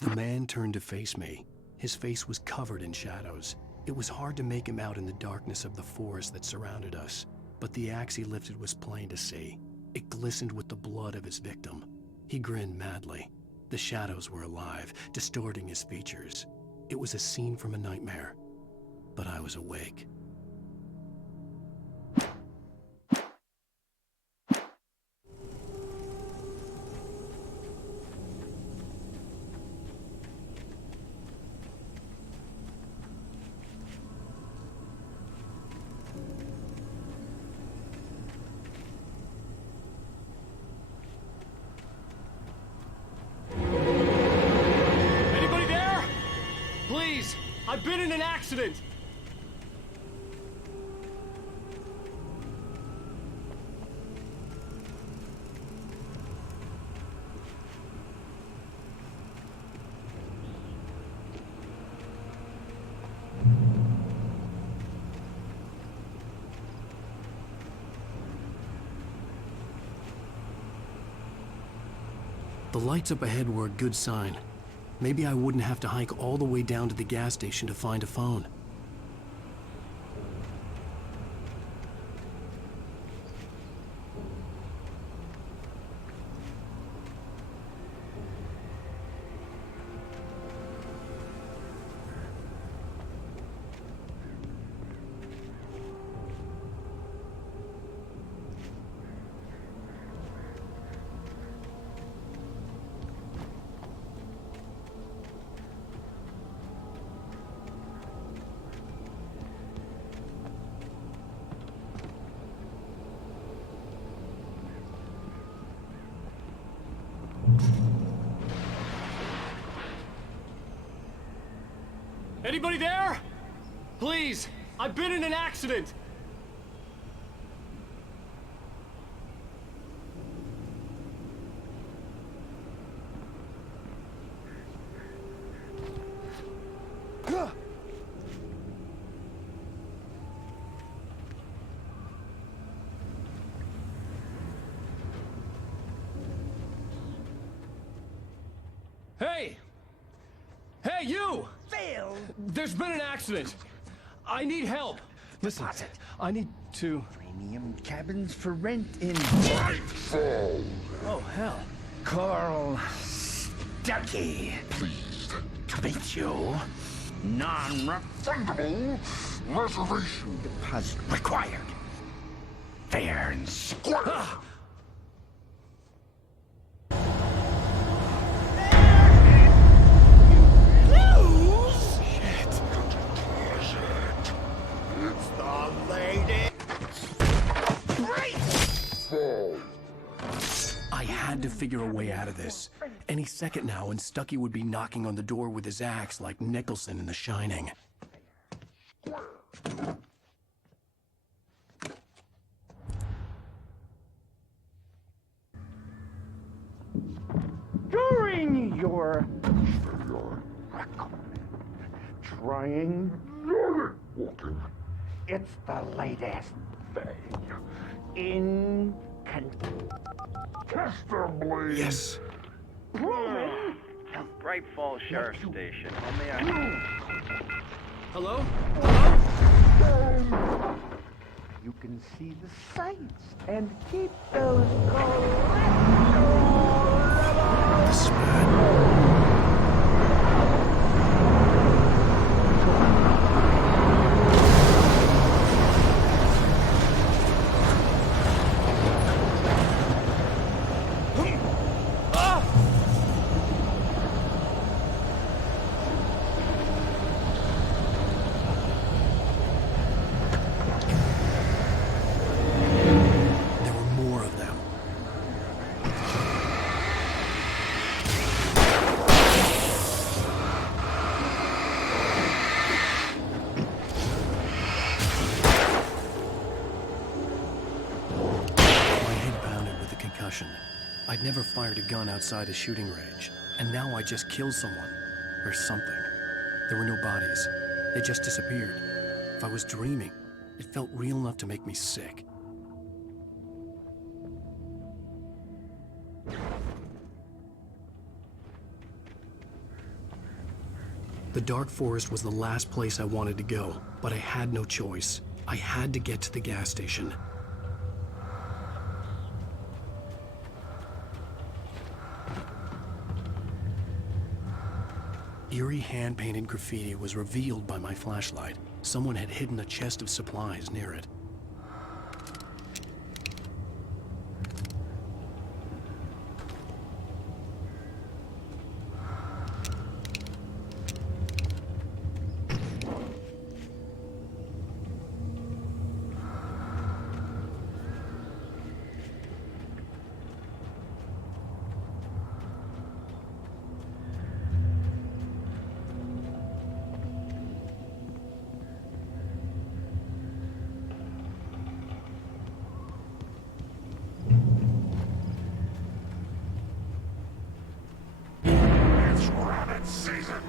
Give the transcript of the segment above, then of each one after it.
The man turned to face me. His face was covered in shadows. It was hard to make him out in the darkness of the forest that surrounded us, but the axe he lifted was plain to see. It glistened with the blood of his victim. He grinned madly. The shadows were alive, distorting his features. It was a scene from a nightmare, but I was awake. I've been in an accident! The lights up ahead were a good sign. Maybe I wouldn't have to hike all the way down to the gas station to find a phone. Anybody there? Please, I've been in an accident! Hey! Hey, you! Phil! There's been an accident. I need help. Listen, I need to... Premium cabins for rent in... Nightfall! Oh, hell. Carl Stuckey. Pleased To meet you. Non-refundable reservation deposit required. Fair and square. Ah! I had to figure a way out of this. Any second now, and Stuckey would be knocking on the door with his axe like Nicholson in The Shining. During your trying walking. it's the latest thing in Testably. Yes. proven. Bright Falls Sheriff Station. How may I help? Hello? You can see the sights and keep those cholesterol The spat. There were more of them. My head pounded with the concussion. I'd never fired a gun outside a shooting range, and now I just killed someone. Or something. There were no bodies. They just disappeared. If I was dreaming, it felt real enough to make me sick. The dark forest was the last place I wanted to go, but I had no choice. I had to get to the gas station. Eerie hand-painted graffiti was revealed by my flashlight. Someone had hidden a chest of supplies near it. It's rabbit season.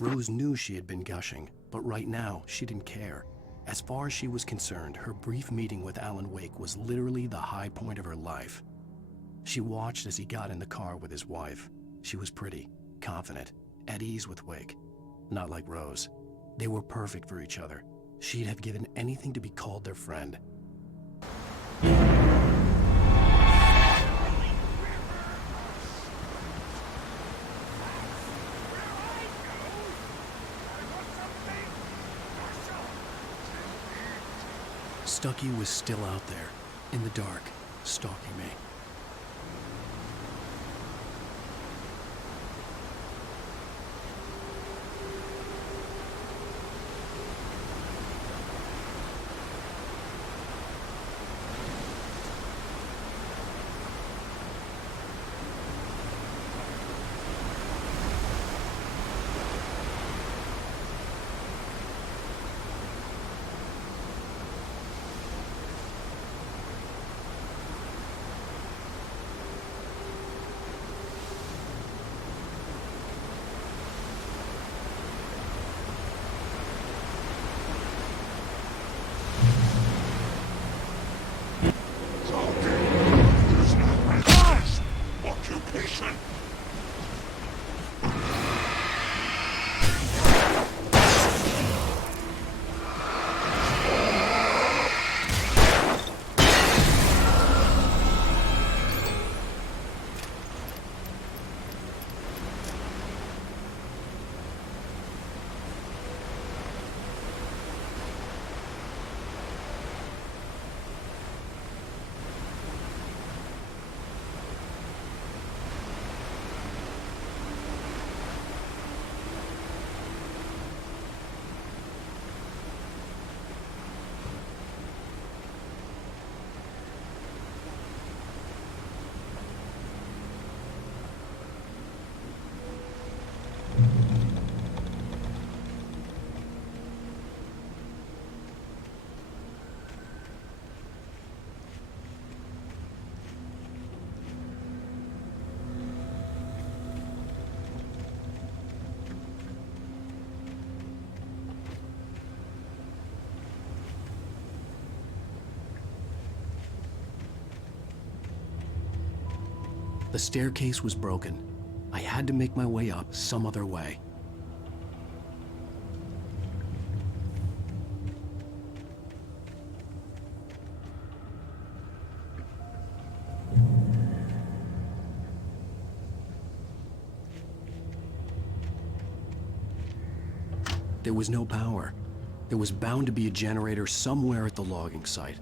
Rose knew she had been gushing, but right now, she didn't care. As far as she was concerned, her brief meeting with Alan Wake was literally the high point of her life. She watched as he got in the car with his wife. She was pretty, confident, at ease with Wake. Not like Rose. They were perfect for each other. She'd have given anything to be called their friend. Stucky was still out there, in the dark, stalking me. Occupation. The staircase was broken. I had to make my way up some other way. There was no power. There was bound to be a generator somewhere at the logging site.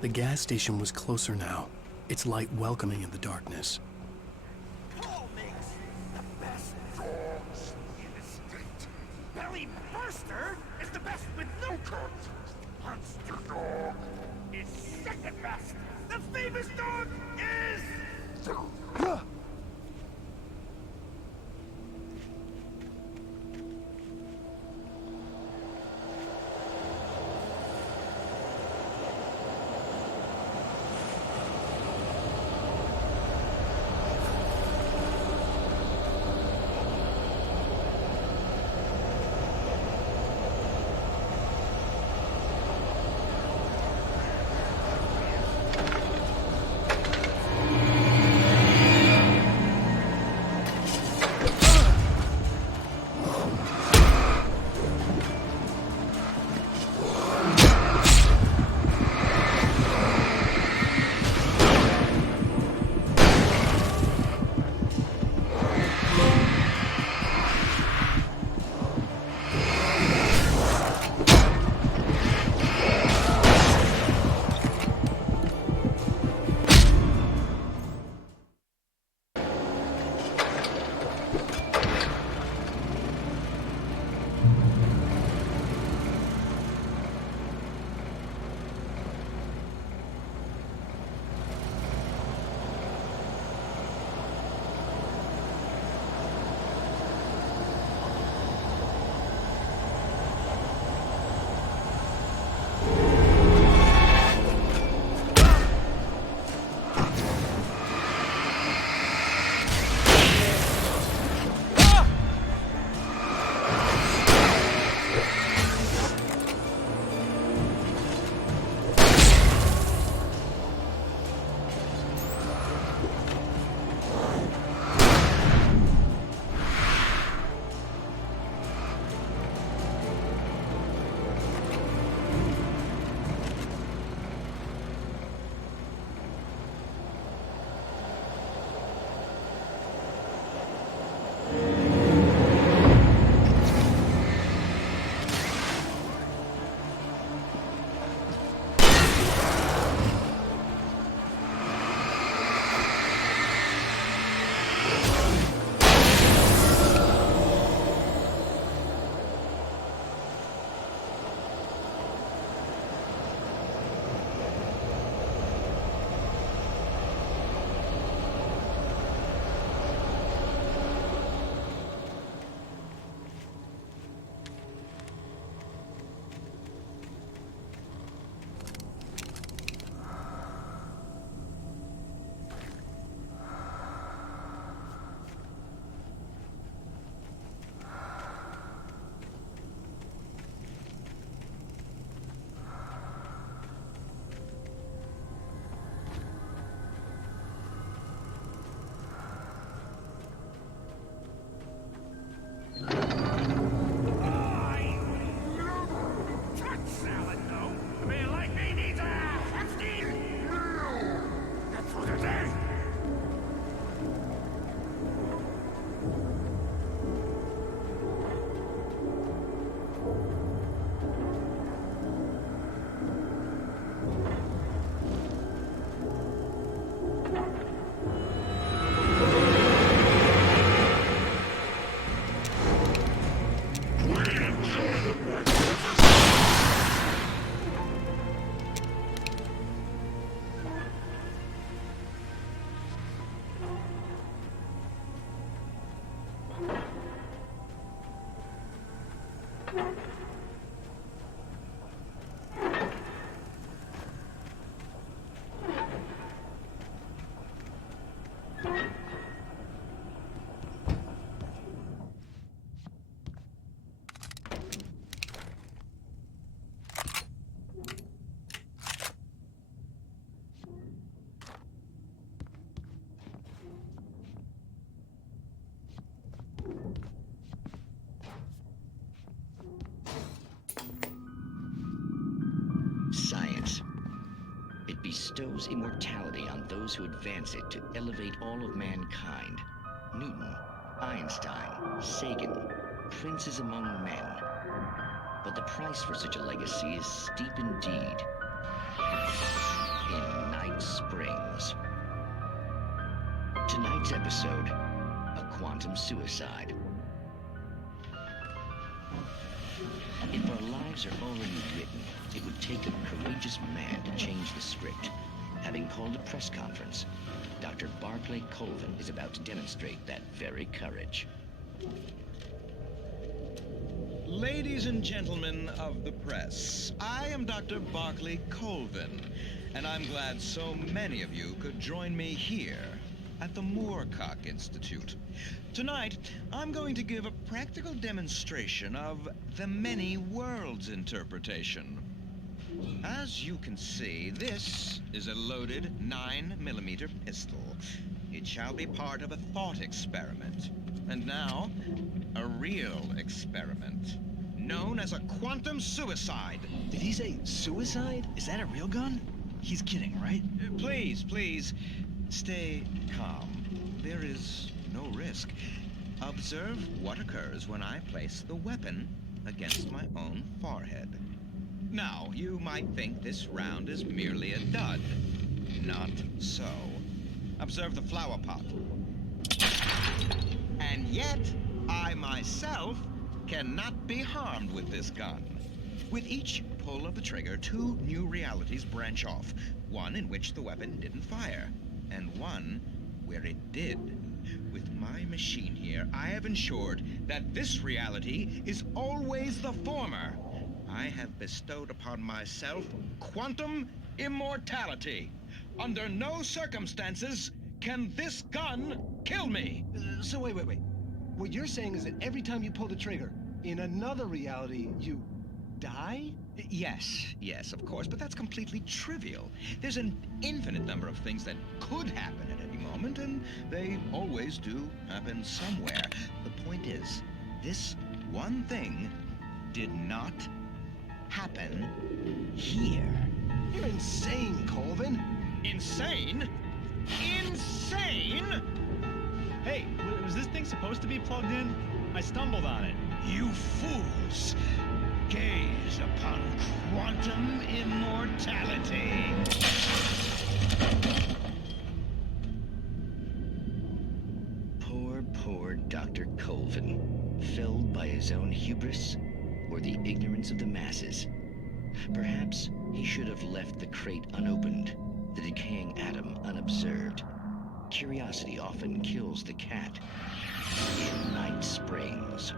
The gas station was closer now, its light welcoming in the darkness. Paul makes the best dogs in the state. Belly Burster is the best with no coat. Monster Dog is second best. The famous dog is... Science. It bestows immortality on those who advance it to elevate all of mankind. Newton, Einstein, Sagan, princes among men. But the price for such a legacy is steep indeed. in Night Springs. Tonight's episode, a quantum suicide. If our lives are already written, it would take a courageous man to change the script. Having called a press conference, Dr. Barclay Colvin is about to demonstrate that very courage. Ladies and gentlemen of the press, I am Dr. Barclay Colvin, and I'm glad so many of you could join me here at the Moorcock Institute. Tonight, I'm going to give a practical demonstration of the many worlds interpretation. As you can see, this is a loaded 9mm pistol. It shall be part of a thought experiment. And now, a real experiment, known as a quantum suicide. Did he say suicide? Is that a real gun? He's kidding, right? Please, stay calm. There is no risk. Observe what occurs when I place the weapon against my own forehead. Now, you might think this round is merely a dud. Not so. Observe the flower pot. And yet, I myself cannot be harmed with this gun. With each pull of the trigger, two new realities branch off. One in which the weapon didn't fire, and one where it did. With my machine here, I have ensured that this reality is always the former. I have bestowed upon myself quantum immortality. Under no circumstances can this gun kill me. So wait. What you're saying is that every time you pull the trigger, in another reality, you die? Yes, of course, but that's completely trivial. There's an infinite number of things that could happen at any moment, and they always do happen somewhere. The point is, this one thing did not happen here. You're insane, Colvin. Insane? Insane? Hey, was this thing supposed to be plugged in? I stumbled on it. You fools! Gaze upon quantum immortality. Poor Dr. Colvin, felled by his own hubris or the ignorance of the masses. Perhaps he should have left the crate unopened, the decaying atom unobserved. Curiosity often kills the cat. In Night Springs.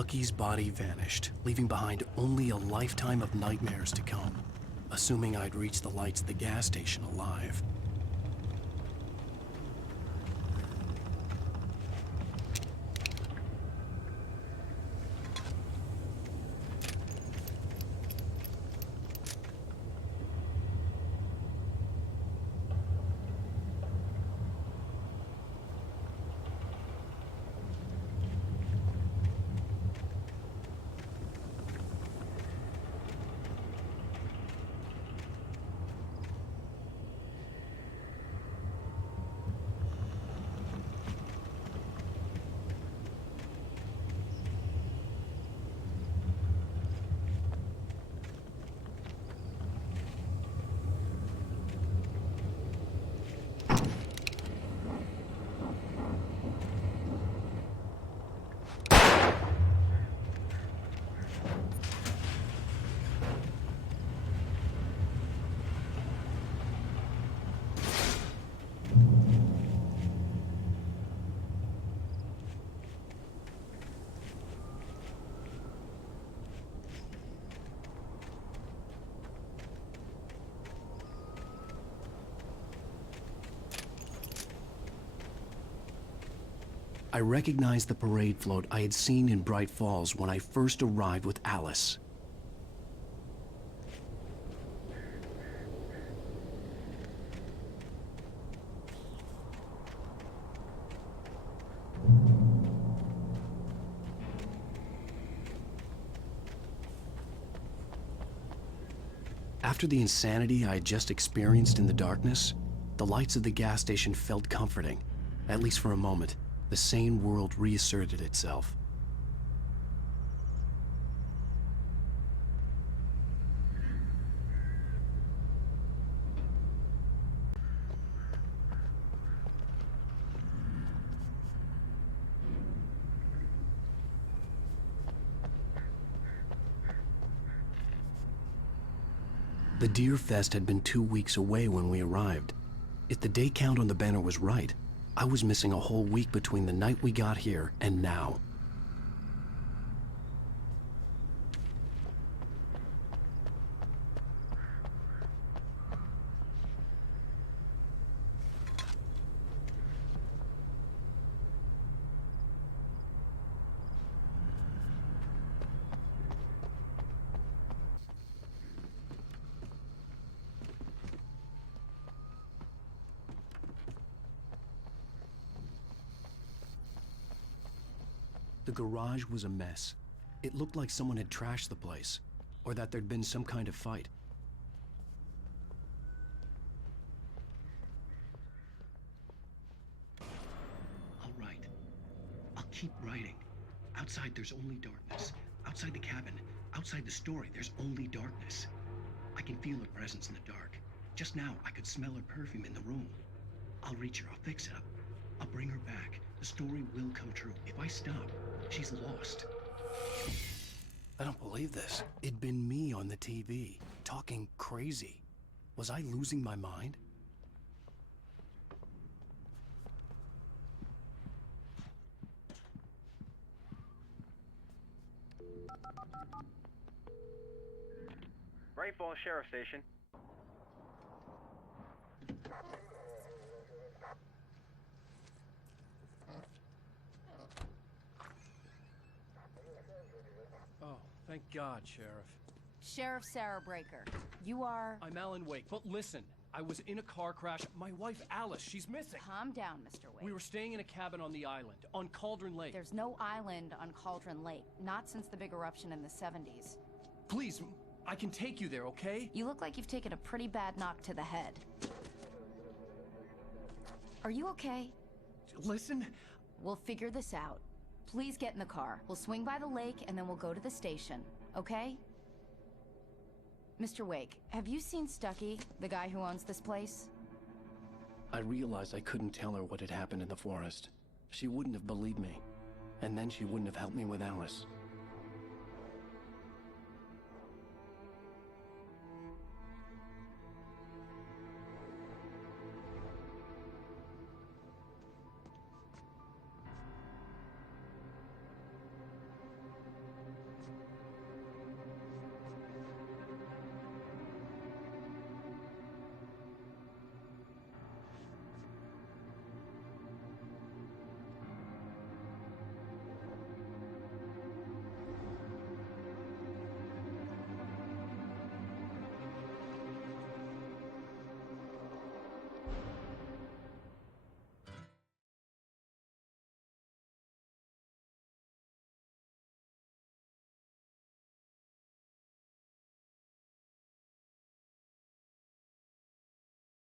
Stucky's body vanished, leaving behind only a lifetime of nightmares to come, assuming I'd reached the lights of the gas station alive. I recognized the parade float I had seen in Bright Falls when I first arrived with Alice. After the insanity I had just experienced in the darkness, the lights of the gas station felt comforting, at least for a moment. The sane world reasserted itself. The Deer Fest had been 2 weeks away when we arrived. If the day count on the banner was right, I was missing a whole week between the night we got here and now. The garage was a mess. It looked like someone had trashed the place, or that there'd been some kind of fight. I'll write. I'll keep writing. Outside there's only darkness. Outside the cabin, outside the story, there's only darkness. I can feel her presence in the dark. Just now, I could smell her perfume in the room. I'll reach her, I'll fix it up. I'll bring her back. The story will come true. If I stop, she's lost. I don't believe this. It'd been me on the TV, talking crazy. Was I losing my mind? Bright Falls Sheriff Station. Oh, thank God, Sheriff. Sheriff Sarah Breaker. You are... I'm Alan Wake, but listen, I was in a car crash. My wife, Alice, she's missing. Calm down, Mr. Wake. We were staying in a cabin on the island, on Cauldron Lake. There's no island on Cauldron Lake, not since the big eruption in the 70s. Please, I can take you there, okay? You look like you've taken a pretty bad knock to the head. Are you okay? Listen. We'll figure this out. Please get in the car. We'll swing by the lake and then we'll go to the station, okay? Mr. Wake, have you seen Stucky, the guy who owns this place? I realized I couldn't tell her what had happened in the forest. She wouldn't have believed me. And then she wouldn't have helped me with Alice.